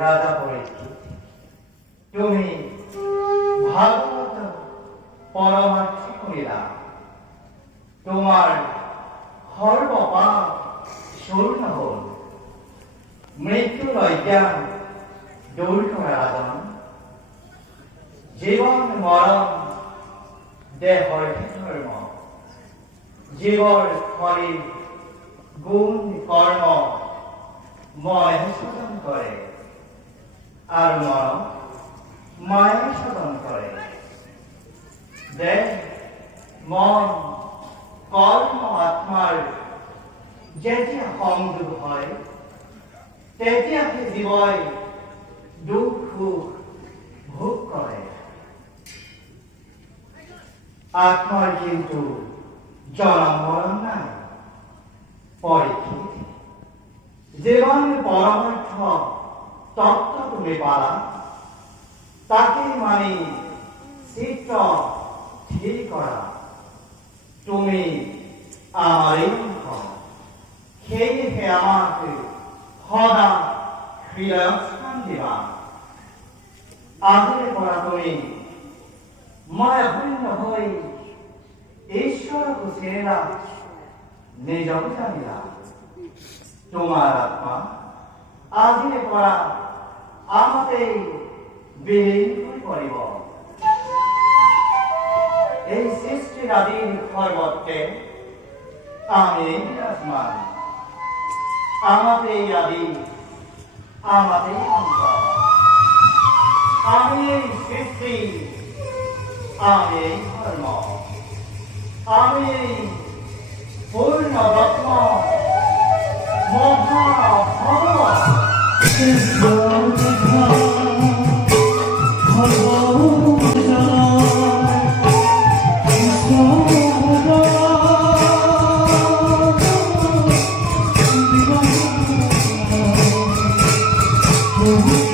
রাজা পরীক্ষিত, তুমি ভাগবত পরমার্থ করিলা। তোমার সর্বপাপ শূন্য হল, মৃত্যুর অজ্ঞান দূর করা রাজন। জীবন মরণ দেহর ধর্ম, জীবর শরীর গুণ কর্ম ময় শোধন করে, আর মন মায়া শোধন করে। দেহ মন কর্ম আত্মার যেতিয়া সংযোগ হয়, তেতিয়া জীৱই দুখ সুখ ভোগ কৰে। আত্মার কিন্তু জনম মরণ নাই। পরীক্ষিত, জীবন পরমার্থ তত্ত্ব তুমি পালা, তাকে মানে চিত্ত ঠিক করা। তুমি আমারই অংশ, সেয়েহে আমাকে সদা হৃদয়স্থান দিবা। আজিৰে পৰা তুমি মই শূন্য হৈ ঈশ্বৰক চিনিলা, নিজক জানিলা। তোমাৰ আত্মা আজিৰে পৰা আমাতেই বিলীন হৈ পৰিব। এই সৃষ্টির আদির সর্বত্রে আমি বিরাজমান, আমাতেই আদি, আমাতেই অন্ত। আমি এই সৃষ্টি, আমি এই ধর্ম, আমি এই পূর্ণ রত্ন মহা ভগবত। Oh,